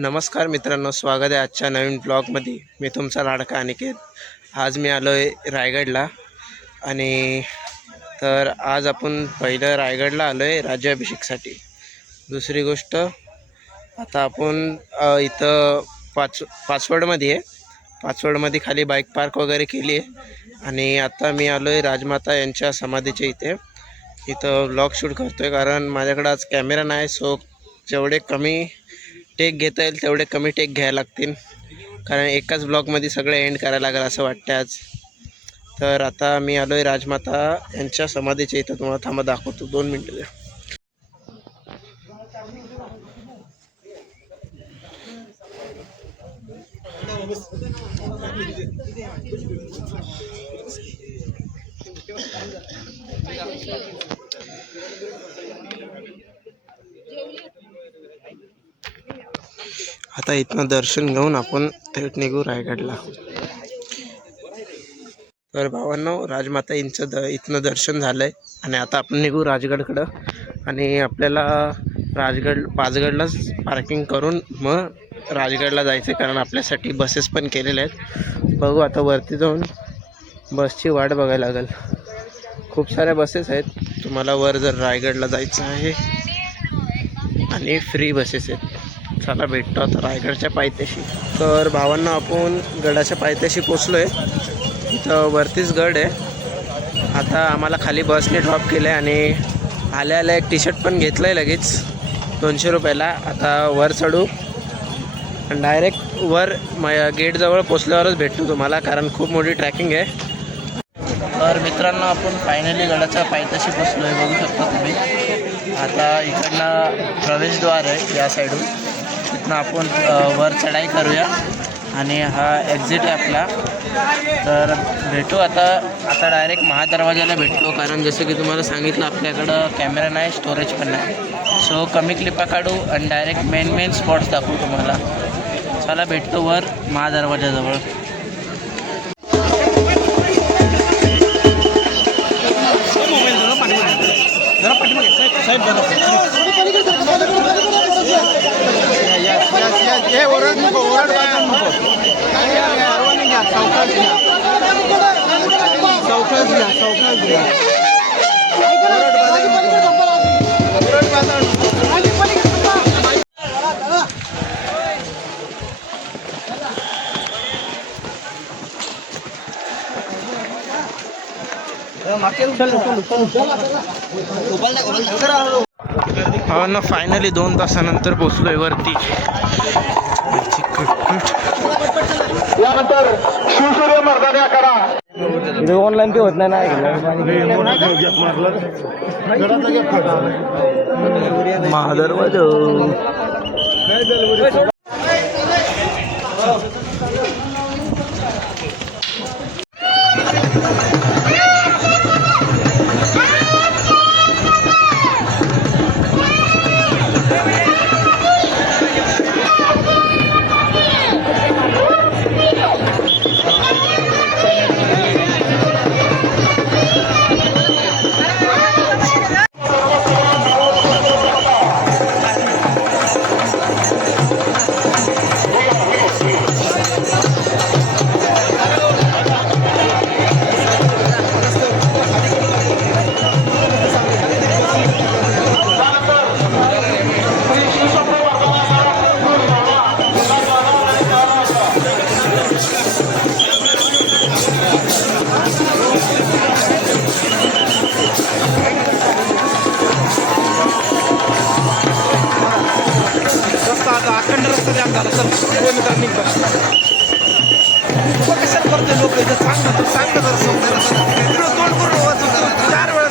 नमस्कार मित्रांनो, स्वागत आहे आजच्या नवीन ब्लॉगमध्ये. मी तुमचा लाडका अनिकेत. आज मी आलो आहे रायगडला. आणि तर आज आपण पहिलं रायगडला आलो आहे राज्याभिषेकसाठी. दुसरी गोष्ट, आता आपण इथं पाचवडमध्ये आहे. पाचवडमध्ये खाली बाईक पार्क वगैरे केली आहे. आणि आता मी आलो आहे राजमाता यांच्या समाधीच्या इथं व्लॉग शूट करतो आहे. कारण माझ्याकडे आज कॅमेरा नाही, सो जेवढे कमी टेक घेता येईल तेवढे कमी टेक घ्यायला लागतील. कारण एकाच ब्लॉगमध्ये सगळे एंड करायला लागेल असं वाटतं आज. तर आता मी आलो आहे राजमाता यांच्या समाधीच्या इथं. तुम्हाला थांबा दाखवतो, 2 मिनटं द्या. आता इथनं दर्शन घेऊन आपण थेट निघू रायगडला. तर भावांनो, राजमाता यांचं इथनं दर्शन झालं आहे. आणि आता आपण निघू राजगडकडं. आणि आपल्याला पाचगडलाच पार्किंग करून मग राजगडला जायचं आहे. कारण आपल्यासाठी बसेस पण केलेल्या आहेत. बघू आता वरती जाऊन बसची वाट बघायला लागेल. खूप साऱ्या बसेस आहेत. तुम्हाला वर जर रायगडला जायचं आहे आणि फ्री बसेस आहेत. चला भेटतो आता रायगडच्या पायथ्याशी. तर भावांना आपण गडाच्या पायथ्याशी पोचलो आहे. इथं वरतीच गड आहे. आता आम्हाला खाली बसने ड्रॉप केलं आहे. आणि आल्या एक टी शर्ट पण घेतलं आहे लगेच 200 रुपयाला. आता वर चढू आणि डायरेक्ट वर गेटजवळ पोचल्यावरच भेटतो तुम्हाला, कारण खूप मोठी ट्रॅकिंग आहे. तर मित्रांनो, आपण फायनली गडाच्या पायथ्याशी पोचलो आहे. बघू शकता तुम्ही. आता इकडनं प्रवेशद्वार आहे या साईडून. तिथनं आपण वर चढाई करूया. आणि हा एक्झिट आहे आपला. तर भेटू आता डायरेक्ट महादरवाजाला भेटतो. कारण जसं की तुम्हाला सांगितलं, आपल्याकडं कॅमेरा नाही, स्टोरेज पण नाही. सो कमी क्लिपा काढू आणि डायरेक्ट मेन स्पॉट्स दाखवू तुम्हाला. चला भेटतो वर महादरवाजाजवळ. हो ना, फायनली 2 तासानंतर पोचलोय वरती. ऑनलाईन पे होत नाही ना महादरवाजा. अखंड रस्ता जाम झाला तर किलोमीटर निघतो कशाला करतोय लोक इथं सांग ना जरा समजा तोंड करून वाचून 4 वेळा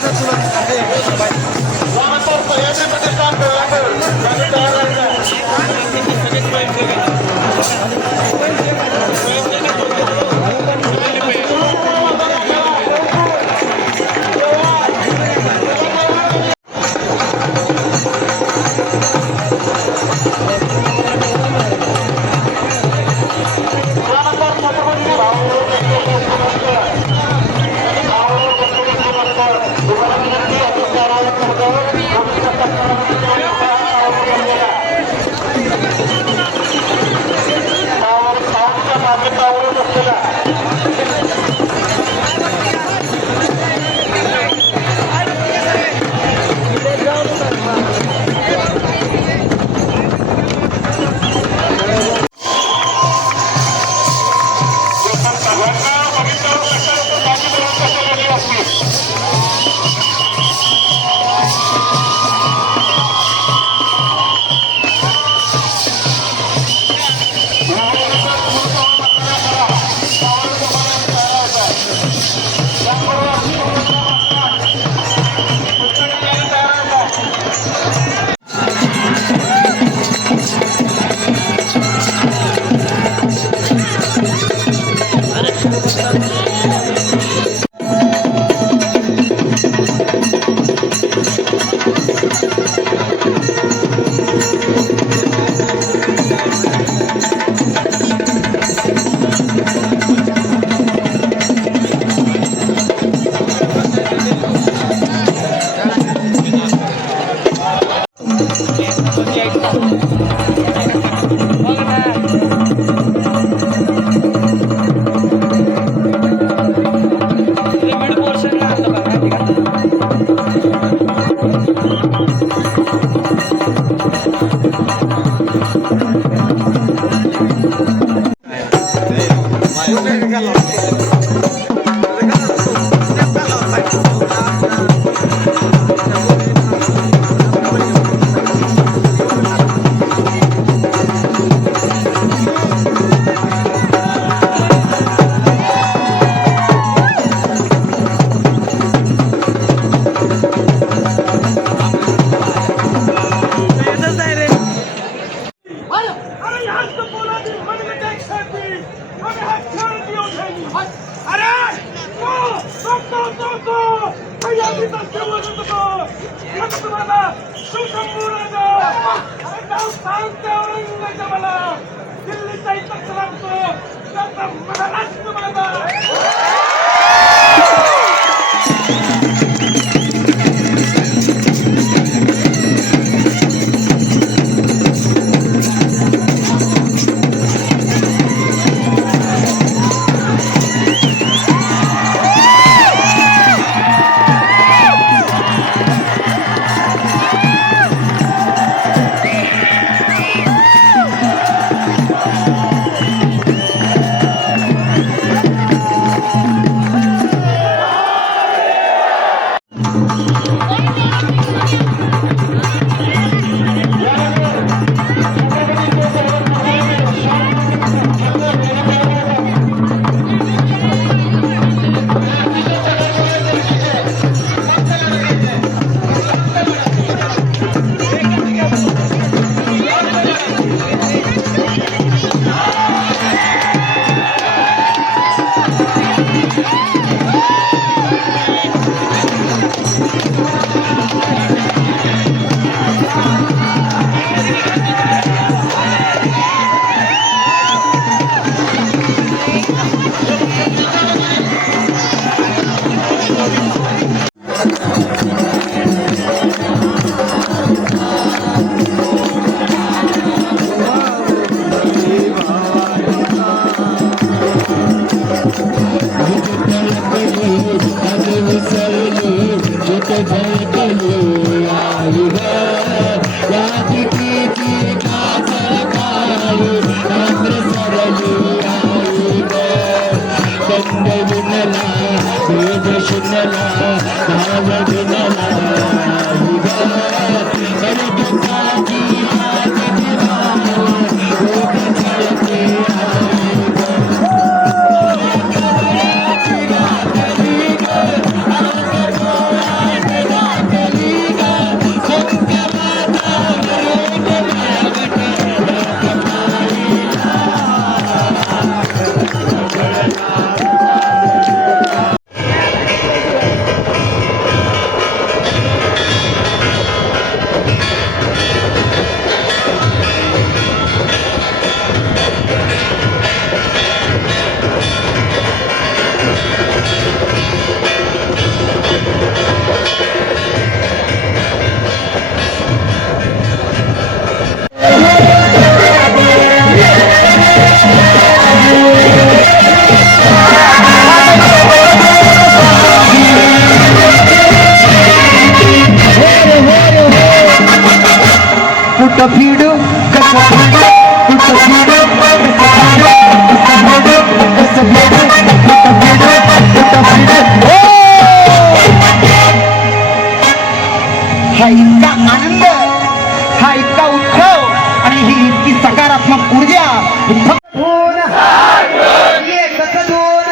Thank you. सकारात्मक ऊर्जा एकच दोन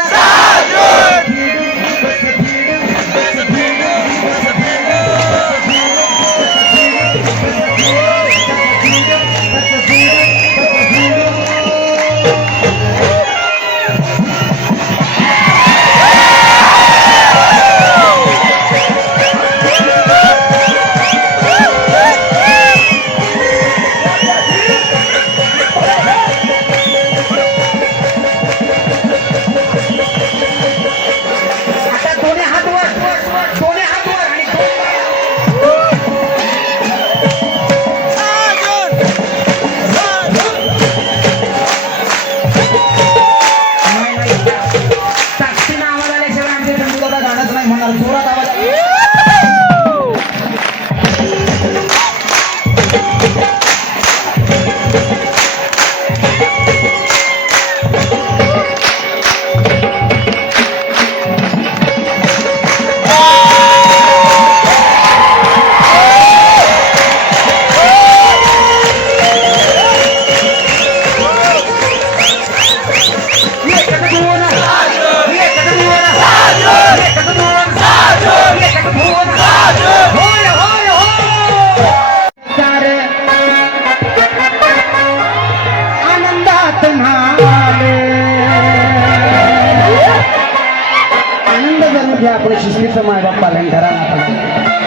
आपल्या शिस्तीचं मायबाप पालन करा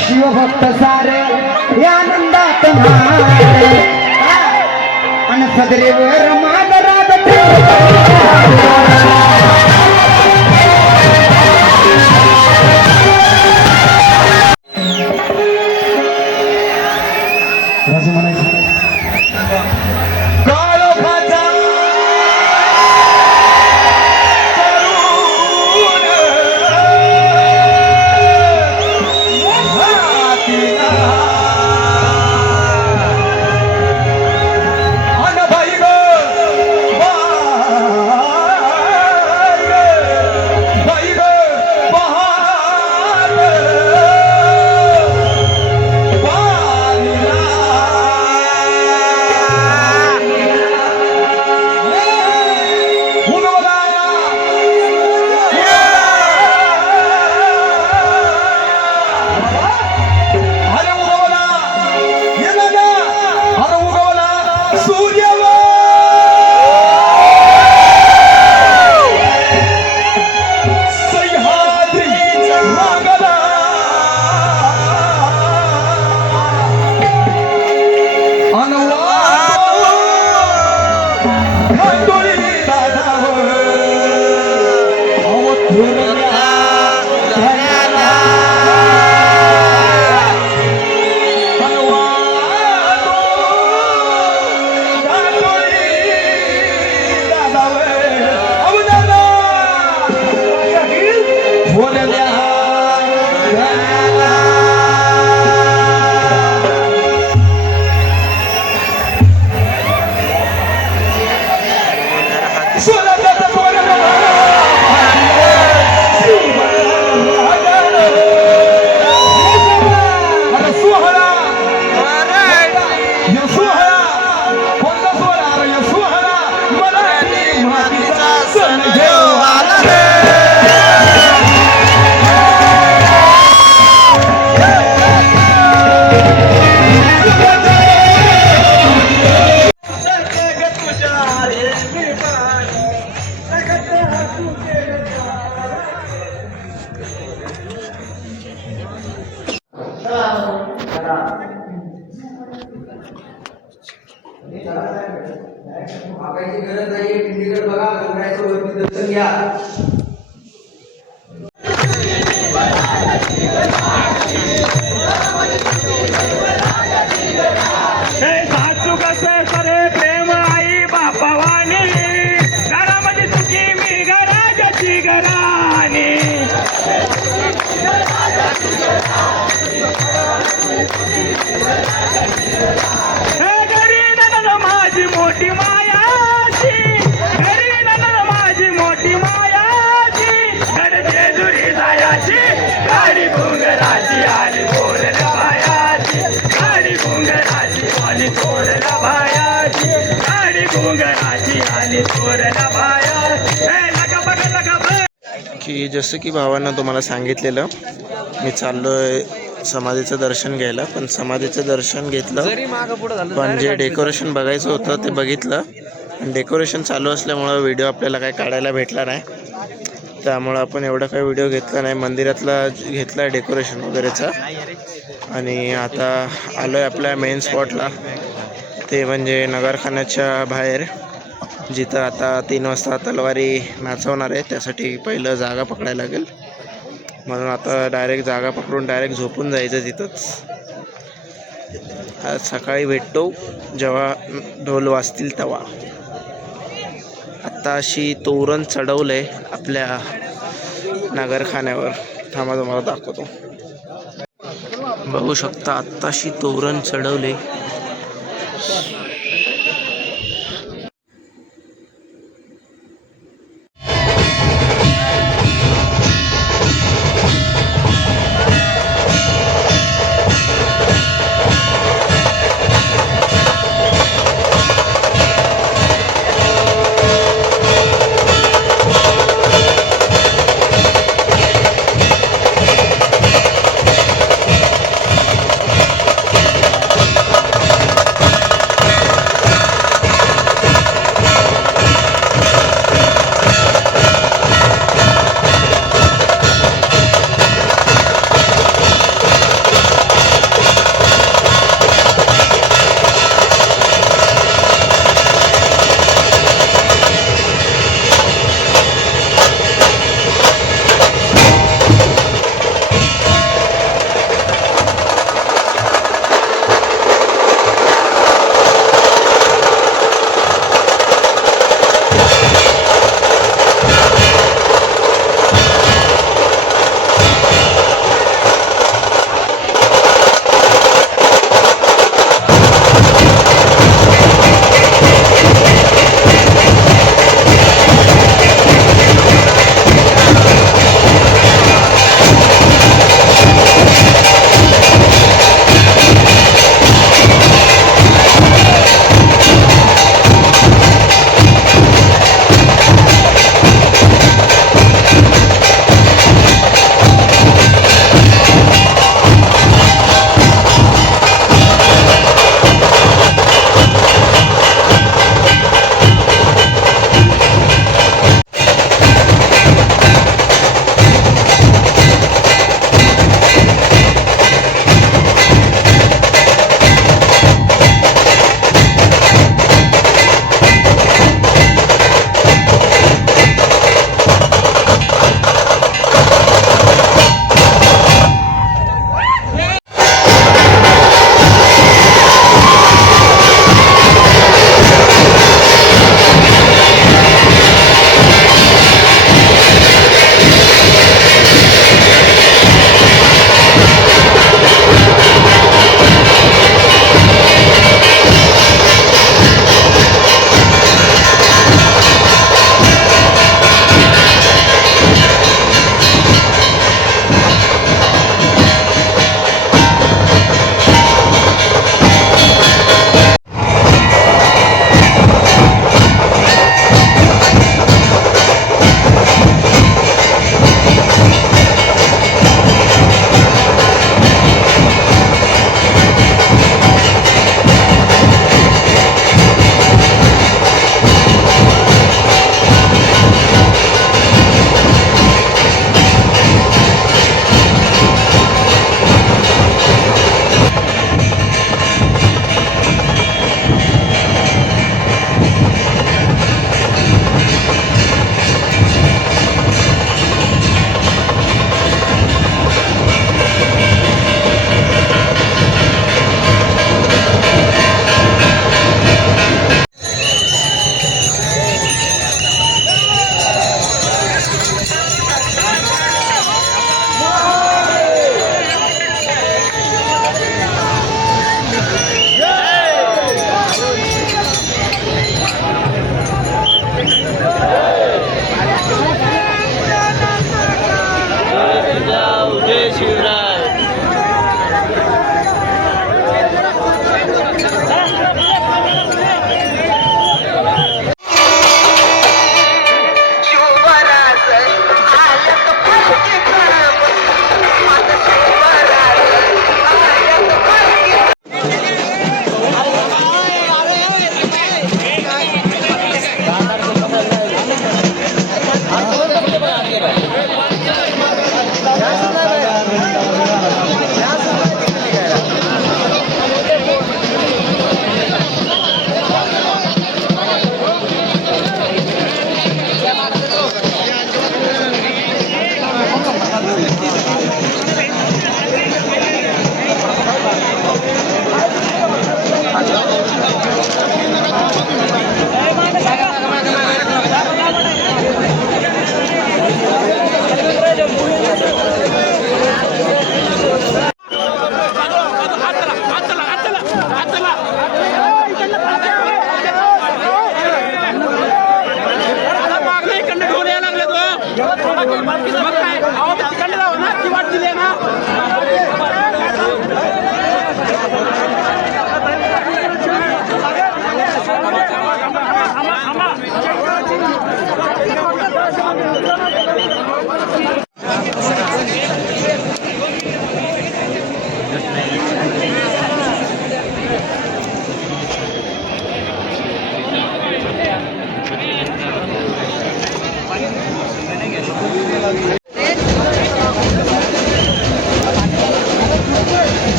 शिवभक्त सारे या आनंदात आणि सदरेवर माझ राज गरज नाहीये पिंडीकडे बघा गंगरायचं वरती दर्शन घ्या गाडी की जसं की भावांना तुम्हाला सांगितलेलं मी चाललोय समाधीचं दर्शन घ्यायला, पण समाधीचं दर्शन घेतलं पण जे डेकोरेशन बघायचं होतं ते बघितलं. डेकोरेशन चालू असल्यामुळं व्हिडिओ आपल्याला काही काढायला भेटला नाही, त्यामुळं आपण एवढा काही व्हिडिओ घेतला नाही. मंदिरातला घेतला आहे डेकोरेशन वगैरेचा. आणि आता आलो आहे आपल्या मेन स्पॉटला, ते म्हणजे नगरखान्याच्या बाहेर, जिथं आता 3 वाजता तलवारी नाचवणार आहे. त्यासाठी पहिलं जागा पकडायला लागेल, म्हणून आता डायरेक्ट जागा पकडून डायरेक्ट झोपून जायचं तिथंच. आज सकाळी भेटतो जेव्हा ढोल वाजतील तेव्हा. आत्ता अशी तोरण चढवलं आहे आपल्या नगरखान्यावर. थांबा तुम्हाला दाखवतो. बघू शकता आत्ताशी तोरण चढवले.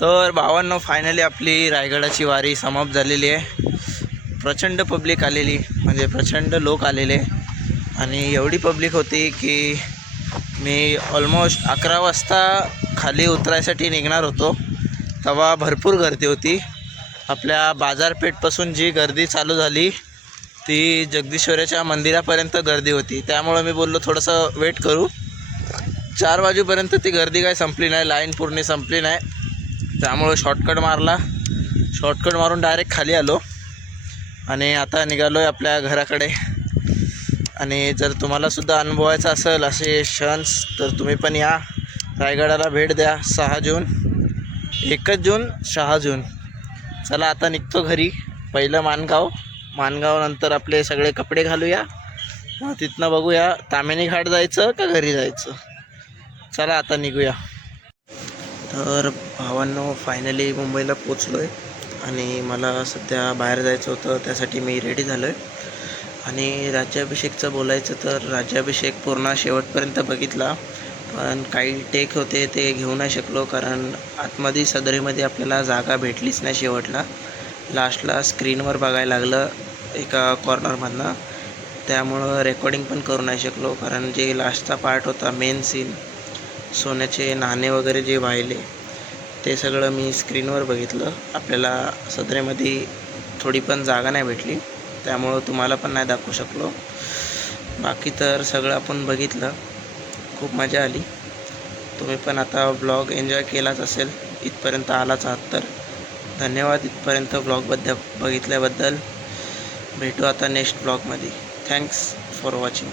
तर भावांनो, फायनली आपली रायगडाची वारी समाप्त झालेली आहे. प्रचंड पब्लिक आलेली, म्हणजे प्रचंड लोक आलेले आणि एवढी पब्लिक होती की मी ऑलमोस्ट 11 वाजता खाली उतरायसाठी निघणार होतो तेव्हा भरपूर गर्दी होती. आपल्या बाजारपेठपासून जी गर्दी चालू झाली ती जगदीश्वराच्या मंदिरापर्यंत गर्दी होती. त्यामुळं मी बोललो थोडंसं वेट करू. 4 वाजेपर्यंत ती गर्दी काय संपली नाही, लाईन पूर्ण संपली नाही. त्यामुळं शॉर्टकट मारून डायरेक्ट खाली आलो आणि आता निघालो आहे आपल्या घराकडे. आणि जर तुम्हालासुद्धा अनुभवायचं असेल असे क्षण तर तुम्ही पण या, रायगडाला भेट द्या. 6 जून, 1 जून, 6 जून. चला आता निघतो घरी. पहिलं माणगाव नंतर आपले सगळे कपडे घालूया, मग तिथनं बघूया ताम्हिणी घाट जायचं का घरी जायचं. चला आता निघूया. तर भावांनो, फायनली मुंबईला पोचलो आहे आणि मला सध्या बाहेर जायचं होतं, त्यासाठी मी रेडी झालो आहे. आणि राज्याभिषेकचं बोलायचं तर राज्याभिषेक पूर्ण शेवटपर्यंत बघितला, पण काही टेक होते ते घेऊ नाही शकलो कारण आतमध्ये सदरीमध्ये आपल्याला जागा भेटलीच नाही. शेवटला लास्टला स्क्रीनवर बघायला लागलं एका कॉर्नरमधनं, त्यामुळं रेकॉर्डिंग पण करू नाही शकलो कारण जे लास्टचा पार्ट होता, मेन सीन, सोन्याचे नाणे वगैरे जे वाहिले ते सगळं मी स्क्रीनवर बघितलं. आपल्याला सदरेमध्ये थोडी पण जागा नाही भेटली, त्यामुळं तुम्हाला पण नाही दाखवू शकलो. बाकी तर सगळं आपण बघितलं, खूप मजा आली. तुम्ही पण आता ब्लॉग एन्जॉय केलाच असेल. इथपर्यंत आलाच आहात तर धन्यवाद. इथपर्यंत ब्लॉग बघितल्याबद्दल. भेटू आता नेक्स्ट ब्लॉगमध्ये. Thanks for watching.